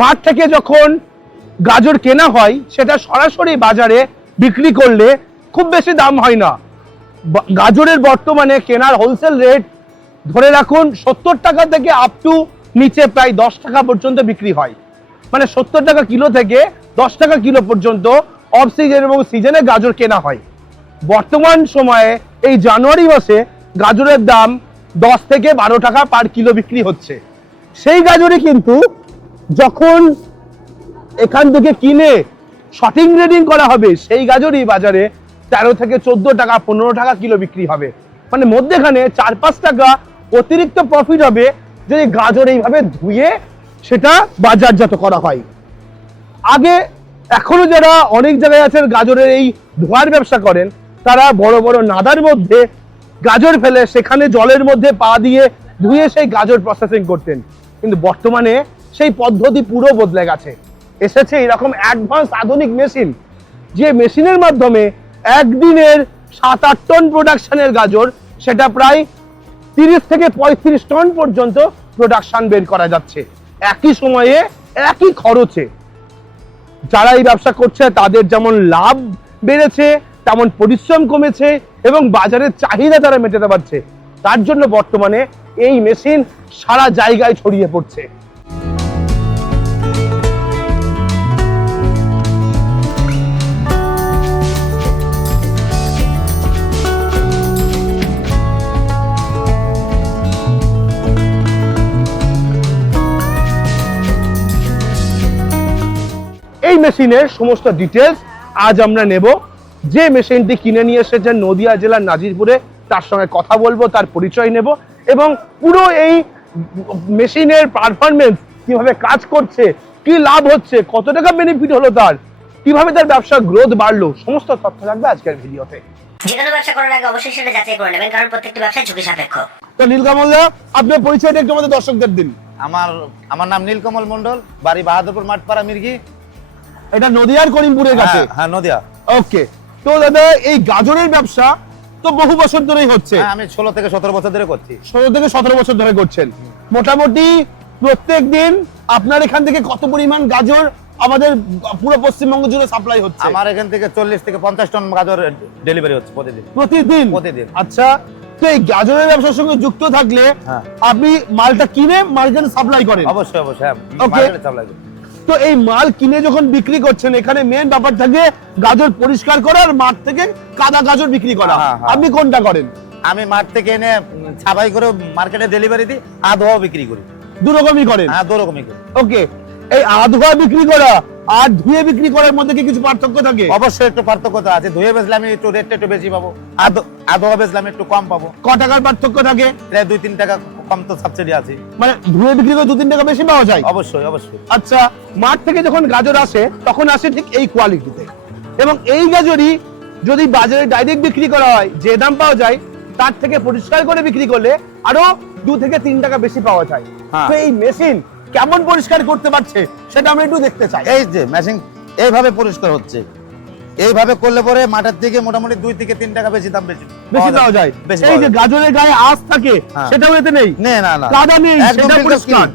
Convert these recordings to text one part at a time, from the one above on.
মাঠ থেকে যখন গাজর কেনা হয়, সেটা সরাসরি বাজারে বিক্রি করলে খুব বেশি দাম হয় না। গাজরের বর্তমানে কেনার হোলসেল রেট ধরে রাখুন, সত্তর টাকা থেকে আপ টু নিচে প্রায় দশ টাকা পর্যন্ত বিক্রি হয়। মানে সত্তর টাকা কিলো থেকে দশ টাকা কিলো পর্যন্ত অফ সিজন এবং সিজনে গাজর কেনা হয়। বর্তমান সময়ে এই জানুয়ারি মাসে গাজরের দাম দশ থেকে বারো টাকা পার কিলো বিক্রি হচ্ছে। সেই গাজরে কিন্তু যখন এখান থেকে কিনে সঠিক গ্রেডিং করা হবে, সেই গাজরই বাজারে তেরো থেকে চোদ্দ টাকা, পনেরো টাকা কিলো বিক্রি হবে। মানে মধ্যেখানে চার পাঁচ টাকা অতিরিক্ত প্রফিট হবে যে গাজর এইভাবে ধুয়ে সেটা বাজারজাত করা হয়। আগে এখনও যারা অনেক জায়গায় আছেন গাজরের এই ধোয়ার ব্যবসা করেন, তারা বড় বড় নাদার মধ্যে গাজর ফেলে, সেখানে জলের মধ্যে পা দিয়ে ধুয়ে সেই গাজর প্রসেসিং করতেন। কিন্তু বর্তমানে সেই পদ্ধতি পুরো বদলে গেছে। এসেছে এরকম অ্যাডভান্স আধুনিক মেশিন যে মেশিনের মাধ্যমে একদিনের সাত আট টন প্রোডাকশনের গাজর, সেটা প্রায় তিরিশ থেকে পঁয়ত্রিশ টন পর্যন্ত প্রোডাকশন বের করা যাচ্ছে। একই সময়ে একই খরচে। যারা এই ব্যবসা করছে, তাদের যেমন লাভ বেড়েছে, তেমন পরিশ্রম কমেছে এবং বাজারের চাহিদা তারা মেটাতে পারছে। তার জন্য বর্তমানে এই মেশিন সারা জায়গায় ছড়িয়ে পড়ছে। মেশিনের সমস্ত ডিটেলস আজ আমরা নেব। যে মেশিনটি কিনে নিয়ে এসেছেন নদিয়া জেলার নাজিরপুরে তার সঙ্গে কথা বলব তার পরিচয় নেব এবং পুরো এই মেশিনের পারফরমেন্স কীভাবে কাজ করছে কি লাভ হচ্ছে কত টাকা বেনিফিট হলো তার কীভাবে তার ব্যবসা গ্রোথ বাড়লো সমস্ত তথ্য থাকবে আজকের ভিডিওতে। যে কোনো ব্যবসা করার আগে অবশ্যই সেটা যাচাই করে নেবেন কারণ প্রত্যেকটি ব্যবসা ঝুঁকি সাপেক্ষ। তো নীলকামলদা আপনার পরিচয়টা একটু আমাদের দর্শকদের দিন। আমার আমার নাম নীলকমল মন্ডল বাড়ি বাহাদুরপুর মাঠপাড়া মির্গি। এটা নদিয়ার করিমপুরের কাছে। হ্যাঁ, হ্যাঁ নদিয়া। ওকে তো দাদা এই গাজরের ব্যবসা তো বহু বছর ধরেই হচ্ছে। হ্যাঁ, আমি ষোলো থেকে সতেরো বছর ধরে করছি। ষোলো থেকে সতেরো বছর ধরে করছেন। মোটামুটি প্রত্যেক দিন আপনার এখান থেকে কত পরিমাণ গাজর আমাদের পুরো পশ্চিমবঙ্গ জুড়ে সাপ্লাই হচ্ছে? আমার এখান থেকে চল্লিশ থেকে পঞ্চাশ টন গাজর ডেলিভারি হচ্ছে প্রতিদিন। প্রতিদিন? প্রতিদিন। আচ্ছা তো এই গাজরের ব্যবসার সঙ্গে যুক্ত থাকলে হ্যাঁ। আপনি মালটা কিনে মার্কেটে সাপ্লাই করেন? অবশ্যই অবশ্যই হ্যাঁ Okay. মার্কেটে supply করি। তো এই মাল কিনে যখন বিক্রি করছেন এখানে মেন ব্যাপার থাকে গাজর পরিষ্কার করা আর মাঠ থেকে কাদা গাজর বিক্রি করা। হ্যাঁ, হ্যাঁ। আপনি কোনটা করেন? আমি মাঠ থেকে এনে ছাপাই করে মার্কেটে ডেলিভারি দিই আধোয়াও বিক্রি করি। দু রকমই করেন? হ্যাঁ দু রকমই করি। ওকে। এই আধোয়া বিক্রি করা আর ধুয়ে বিক্রি করার মধ্যে কি কিছু পার্থক্য থাকে? অবশ্যই একটু পার্থক্য তো আছে। ধুয়ে বেচলে আমি একটু রেটটা একটু বেশি পাবো। আধো- আধোয়া বেচলে আমি একটু কম পাবো। ক টাকার পার্থক্য থাকে? প্রায় দুই তিন টাকা কম তো সাবসিডি আছে মানে ধুয়ে বিক্রি করে দু তিন টাকা বেশি পাওয়া যায়? অবশ্যই অবশ্যই। আচ্ছা মাঠ থেকে যখন গাজর আসে তখন আসে ঠিক এই কোয়ালিটিতে এবং এই গাজরই যদি বাজারে ডাইরেক্ট বিক্রি করা হয় যে দাম পাওয়া যায় তার থেকে পরিষ্কার করে বিক্রি করলে আরও দু থেকে তিন টাকা বেশি পাওয়া যায়। হ্যাঁ। তো এই মেশিন কেমন পরিষ্কার করতে পারছে সেটা আমরা একটু দেখতে চাই। এই যে মেশিন এইভাবে পরিষ্কার হচ্ছে। এইভাবে করলে পরে মাঠের থেকে মোটামুটি দুই থেকে তিন টাকা বেশি দাম বেশি। বেশি পাওয়া যায়। এই যে গাজরের গায়ে আঁশ থাকে হ্যাঁ। সেটাও এতে নেই? নে না না। কাদা নেই, সেটা পরিষ্কার।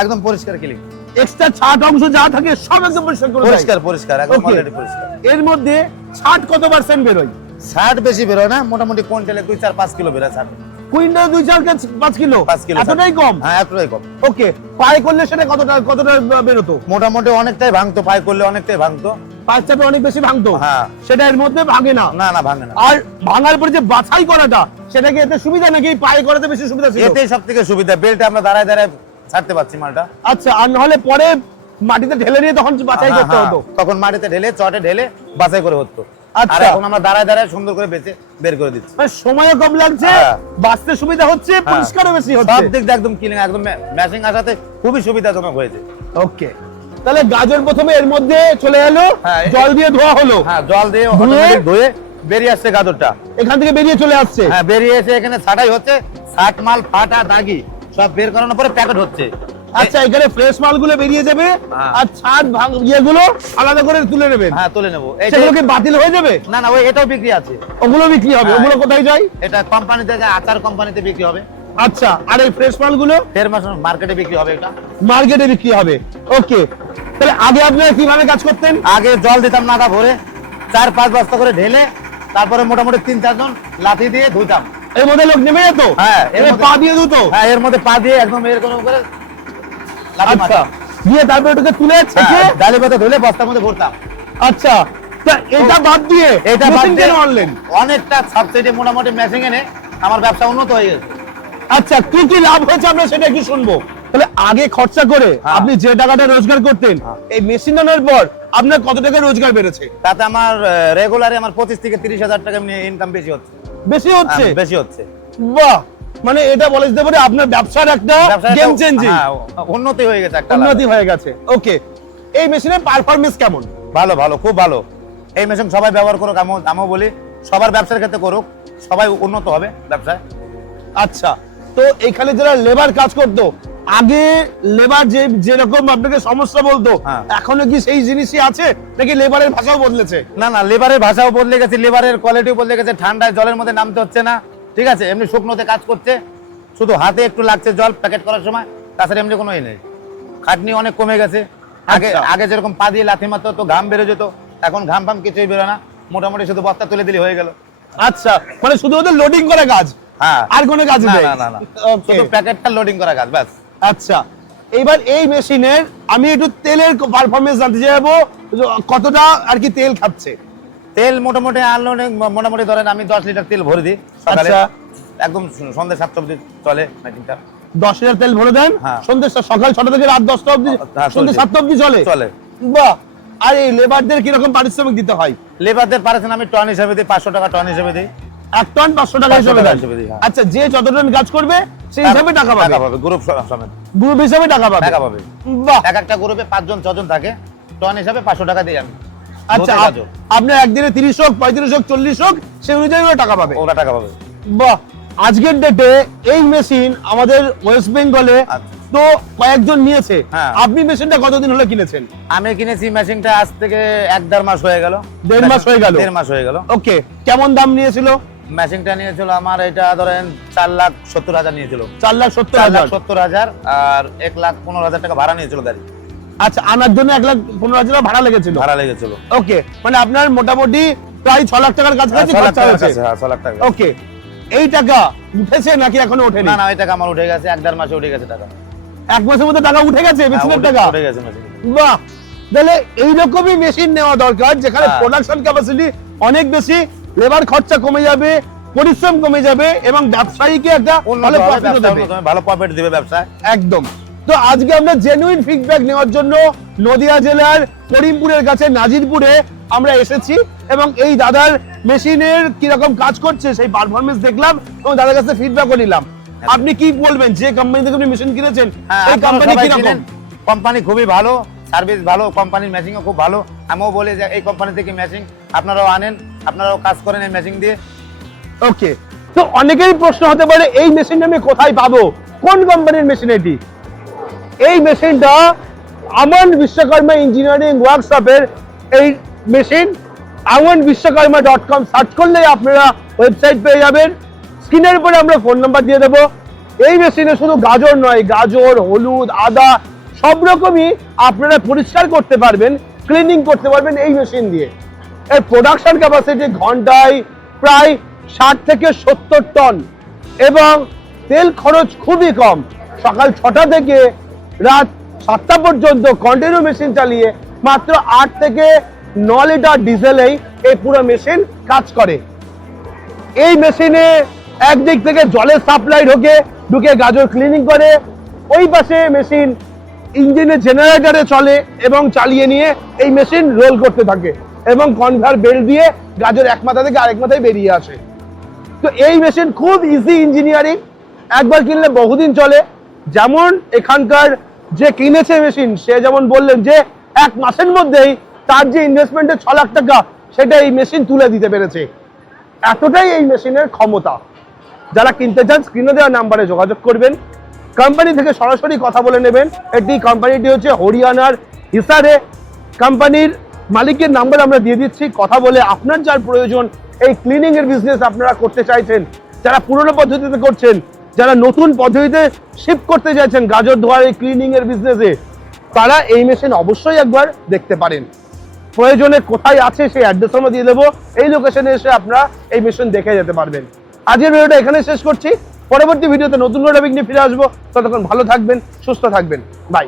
একদম পরিষ্কার ক্লিন এক্সট্রা ছাট অংশ যা থাকে সব একদম পরিষ্কার করে পরিষ্কার পরিষ্কার একদম অলরেডি পরিষ্কার। এর মধ্যে ছাট কত পার্সেন্ট বেরোয়? ষাট বেশি বেরোয় না মোটামুটি কুইন্টালে দুই চার পাঁচ কিলো বেরোয় ষাট কুইন্টাল দুই চার পাঁচ কিলো? পাঁচ কিলো এতটাই কম? হ্যাঁ এতটাই কম। ওকে পায়ে করলে সেটা কতটা কতটা বেরোতো? মোটামুটি অনেকটাই ভাঙতো পায়ে করলে অনেকটাই ভাঙতো। পাঁচ চাপে অনেক বেশি ভাঙতো। হ্যাঁ। সেটা এর মধ্যে ভাঙে না। না না ভাঙে না। আর ভাঙার পরে যে বাছাই করাটা সেটা কি এতে সুবিধা নাকি পায়ে করাতে বেশি সুবিধা ছিল? এতেই সব থেকে সুবিধা। বেল্টে আমরা দাঁড়ায় দাঁড়ায় ছাড়তে পারছি মালটা। আচ্ছা আর নাহলে পরে মাটিতে ঢেলে নিয়ে তখন বাছাই হ্যাঁ, করতে হ্যাঁ। হতো। তখন মাটিতে ঢেলে চটে ঢেলে বাছাই করে হতো। আচ্ছা। এখন আমরা দাঁড়ায় দাঁড়ায় সুন্দর করে বেঁচে বের করে দিচ্ছি। মানে সময়ও কম লাগছে। বাঁচতে সুবিধা হচ্ছে পরিষ্কারও বেশি হচ্ছে। সব দিক দিয়ে একদম ক্লিন একদম ম্যাচিং আসাতে খুবই সুবিধাজনক হয়েছে। ওকে তাহলে গাজর প্রথমে এর মধ্যে চলে এলো হ্যাঁ, জল দিয়ে ধোয়া হলো। হ্যাঁ জল দিয়ে ধুয়ে বেরিয়ে আসছে গাজরটা। এখান থেকে বেরিয়ে চলে আসছে। হ্যাঁ বেরিয়ে এসে এখানে ছাটাই হচ্ছে ষাট মাল ফাটা দাগি সব বের করানোর পরে প্যাকেট হচ্ছে। আচ্ছা এখানে ফ্রেশ মালগুলো বেরিয়ে যাবে হ্যাঁ। আর ছাদ ভাঙ ইয়েগুলো আলাদা করে তুলে নেবেন হ্যাঁ তুলে নেব। সেগুলো কি বাতিল হয়ে যাবে? না না ওই এটাও বিক্রি আছে। ওগুলো বিক্রি হবে। ওগুলো কোথায় যায়? এটা কোম্পানিতে যায় আচার কোম্পানিতে বিক্রি হবে। আচ্ছা আর এই ফ্রেশ মালগুলো? দেড় মাস মার্কেটে বিক্রি হবে এটা। মার্কেটে বিক্রি হবে। ওকে তাহলে আগে আপনারা কীভাবে কাজ করতেন? আগে জল দিতাম নাগা ভরে চার পাঁচ বস্তা করে ঢেলে তারপরে মোটামুটি তিন চারজন লাথি দিয়ে ধুতাম। এর মধ্যে লোক নেমে যেত? হ্যাঁ, এর পা দিয়ে দুটো হ্যাঁ এর মধ্যে পা দিয়ে একদম এরকম করে আচ্ছা দিয়ে তারপরে ওটাকে তুলে ছেঁকে? হ্যাঁ, ডালি পাতা ধুলে বস্তার মধ্যে ভরতাম। আচ্ছা এটা বাদ দিয়ে এটা বাদ দিয়ে আনলেন? অনেকটা সাবসিডি মোটামুটি মেশিন এনে আমার ব্যবসা উন্নত হয়ে গেছে। আচ্ছা কি কি লাভ হয়েছে আমরা সেটা কি শুনব। তাহলে আগে খরচা করে হ্যাঁ। আপনি যে টাকাটা রোজগার করতেন হ্যাঁ। এই মেশিন আনার পর আপনার কত টাকা রোজগার বেড়েছে? তাতে আমার রেগুলারে আমার পঁচিশ থেকে তিরিশ হাজার টাকা ইনকাম বেশি হচ্ছে। বেশি হচ্ছে? হ্যাঁ, বেশি হচ্ছে। বাহ! মানে এটা বলে যেতে পারে আপনার ব্যবসার একটা গেম চেঞ্জিং উন্নতি হয়ে গেছে একটা উন্নতি হয়ে গেছে। ওকে এই মেশিনের পারফরমেন্স কেমন? ভালো ভালো খুব ভালো। এই মেশিন সবাই ব্যবহার করুক আমিও আমিও বলি। সবার ব্যবসার ক্ষেত্রে করুক সবাই উন্নত হবে ব্যবসায়। আচ্ছা। তো এখানে যারা লেবার কাজ করতো আগে লেবার যে যেরকম আপনাকে সমস্যা বলতো হ্যাঁ। এখনও কি সেই জিনিসই আছে? নাকি লেবারের ভাষাও বদলেছে? না না লেবারের ভাষাও বদলে গেছে লেবারের কোয়ালিটিও বদলে গেছে ঠান্ডায় জলের মধ্যে নামতে হচ্ছে না ঠিক আছে? এমনি শুকনোতে কাজ করছে শুধু হাতে একটু লাগছে জল প্যাকেট করার সময় তাছাড়া এমনি কোনো ই নেই। খাটনি অনেক কমে গেছে। আগে আচ্ছা। আগে যেরকম পা দিয়ে লাথি মারতো তো ঘাম বেরো যেত এখন ঘাম ফাম কিছুই বেরো না। মোটামুটি শুধু বস্তা তুলে দিলে হয়ে গেল। আচ্ছা মানে শুধু ওদের লোডিং করে কাজ? হ্যাঁ। আর কোনো কাজ না নেই। না না না। শুধু প্যাকেটটা লোডিং করা কাজ ব্যাস। আচ্ছা এইবার এই মেশিনের আমি একটু তেলের পারফরমেন্স জানতে চাইব কতটা আর কি তেল খাচ্ছে? তেল মোটামুটি আনলোডিং মোটামুটি ধরেন আমি দশ লিটার তেল ভরে দিই সকালে। আচ্ছা। একদম সন্ধ্যে সাতটা অবধি চলে মেশিনটা দশ হাজার তেল ভরে দেন হ্যাঁ। সন্ধ্যে সকাল ছটা থেকে রাত দশটা অবধি হ্যাঁ, সন্ধ্যে। সাতটা অবধি চলে? চলে। বাহ! আর এই লেবারদের কীরকম পারিশ্রমিক দিতে হয়? লেবারদের পারেছেন আমি টন হিসেবে দিই পাঁচশো টাকা টন হিসেবে দিই। এক টন পাঁচশো টাকা 500 হিসেবে দেন হিসেবে দিই, হ্যাঁ। আচ্ছা যে যত টন কাজ করবে সেই হিসাবে টাকা পাবে? টাকা পাবে গ্রুপ সমেত। গ্রুপ হিসাবে টাকা পাবে? টাকা পাবে। বাহ। এক একটা গ্রুপে পাঁচজন ছজন থাকে। টন হিসাবে পাঁচশো টাকা আমি। আচ্ছা। আপনার একদিনে তিরিশ হোক পঁয়ত্রিশ হোক চল্লিশ হোক সেই অনুযায়ী ওরা টাকা পাবে। ওরা টাকা পাবে। বাহ। আজকের ডেটে এই মেশিন আমাদের ওয়েস্ট বেঙ্গলে আচ্ছা। তো কয়েকজন নিয়েছে। হ্যাঁ। আপনি মেশিনটা কতদিন হলো কিনেছেন? আমি কিনেছি মেশিনটা আজ থেকে এক দেড় মাস হয়ে গেল। দেড় মাস হয়ে গেল? দেড় মাস হয়ে গেল। ওকে কেমন দাম নিয়েছিল? মেশিনটা নিয়েছিল আমার এটা ধরেন চার লাখ সত্তর হাজার নিয়েছিল। চার লাখ সত্তর হাজার? সত্তর হাজার আর এক লাখ পনেরো হাজার টাকা ভাড়া নিয়েছিল গাড়ি আচ্ছা আনার জন্য এক লাখ পনেরো হাজার টাকা ভাড়া লেগেছিল? ভাড়া লেগেছিল। ওকে মানে আপনার মোটামুটি প্রায় ছ লাখ টাকার কাছাকাছি খরচা হয়েছে। হ্যাঁ, ছ লাখ টাকা ওকে এই টাকা উঠেছে নাকি এখনও ওঠেনি? না না ওই টাকা আমার উঠে গেছে এক দেড় মাসে উঠে গেছে টাকা। এক মাসের মধ্যে টাকা উঠে গেছে হ্যাঁ, মেশিনের টাকা? উঠে গেছে বাহ! তাহলে এইরকমই মেশিন নেওয়া দরকার যেখানে হ্যাঁ। প্রোডাকশন ক্যাপাসিটি অনেক বেশি লেবার খরচা কমে যাবে পরিশ্রম কমে যাবে এবং ব্যবসায়ীকে একটা ভালো প্রফিট দেবে। ভালো প্রফিট দিবে ব্যবসায়। একদম। তো আজকে আমরা জেনুইন ফিডব্যাক নেওয়ার জন্য নদিয়া জেলার করিমপুরের কাছে নাজিরপুরে আমরা এসেছি এবং এই দাদার মেশিনের কীরকম কাজ করছে সেই পারফরমেন্স দেখলাম এবং দাদার কাছে ফিডব্যাকও নিলাম। আপনি কি বলবেন যে কোম্পানি থেকে আপনি মেশিন কিনেছেন হ্যাঁ, এই কোম্পানি সবাই কীরকম? কোম্পানি খুবই ভালো। সার্ভিস ভালো, কোম্পানির মেশিনও খুব ভালো। আমিও বলি যে এই কোম্পানি থেকে মেশিন আপনারাও আনেন, আপনারাও কাজ করেন এই মেশিন দিয়ে। ওকে তো অনেকেরই প্রশ্ন হতে পারে, এই মেশিনটা আমি কোথায় পাবো? কোন কোম্পানির মেশিন এটি? এই মেশিনটা আমান বিশ্বকর্মা ইঞ্জিনিয়ারিং ওয়ার্কশপের এই মেশিন, আমন বিশ্বকর্মা ডট কম সার্চ করলেই আপনারা ওয়েবসাইট পেয়ে যাবেন। স্ক্রিনের উপরে আমরা ফোন নাম্বার দিয়ে দেবো। এই মেশিনে শুধু গাজর নয়, গাজর, হলুদ, আদা সব রকমই আপনারা পরিষ্কার করতে পারবেন ক্লিনিং করতে পারবেন এই মেশিন দিয়ে। এর প্রোডাকশন ক্যাপাসিটি ঘন্টায় প্রায় ষাট থেকে সত্তর টন এবং তেল খরচ খুবই কম। সকাল ছটা থেকে রাত সাতটা পর্যন্ত কন্টিনিউ মেশিন চালিয়ে মাত্র আট থেকে ন লিটার ডিজেলেই এই পুরো মেশিন কাজ করে। এই মেশিনে একদিক থেকে জলের সাপ্লাই ঢোকে, ঢুকে গাজর ক্লিনিং করে, ওই পাশে মেশিন ইঞ্জিনে জেনারেটরে চলে এবং চালিয়ে নিয়ে এই মেশিন রোল করতে থাকে এবং কনভার বেল্ট দিয়ে গাজর এক মাথা থেকে আরেক মাথায় বেরিয়ে আসে। তো এই মেশিন খুব ইজি ইঞ্জিনিয়ারিং একবার কিনলে বহুদিন চলে। যেমন এখানকার যে কিনেছে মেশিন, সে যেমন বললেন যে এক মাসের মধ্যেই তার যে ইনভেস্টমেন্টের ছ লাখ টাকা, সেটা এই মেশিন তুলে দিতে পেরেছে। এতটাই এই মেশিনের ক্ষমতা। যারা কিনতে চান স্ক্রিনে দেওয়া নাম্বারে যোগাযোগ করবেন। কোম্পানি থেকে সরাসরি কথা বলে নেবেন। এটি কোম্পানিটি হচ্ছে হরিয়ানার হিসারে। কোম্পানির মালিকের নাম্বার আমরা দিয়ে দিচ্ছি। কথা বলে আপনার যার প্রয়োজন, এই ক্লিনিং এর বিজনেস আপনারা করতে চাইছেন, যারা পুরনো পদ্ধতিতে করছেন, যারা নতুন পদ্ধতিতে শিফট করতে চাইছেন গাজর ধোয়ার এই ক্লিনিং এর বিজনেসে তারা এই মেশিন অবশ্যই একবার দেখতে পারেন। প্রয়োজনে কোথায় আছে সেই অ্যাড্রেস আমরা দিয়ে দেবো। এই লোকেশনে এসে আপনারা এই মেশিন দেখে যেতে পারবেন। আজকের ভিডিওটা এখানে শেষ করছি। পরবর্তী ভিডিওতে নতুন টপিক নিয়ে ফিরে আসব। ততক্ষণ ভালো থাকবেন সুস্থ থাকবেন। বাই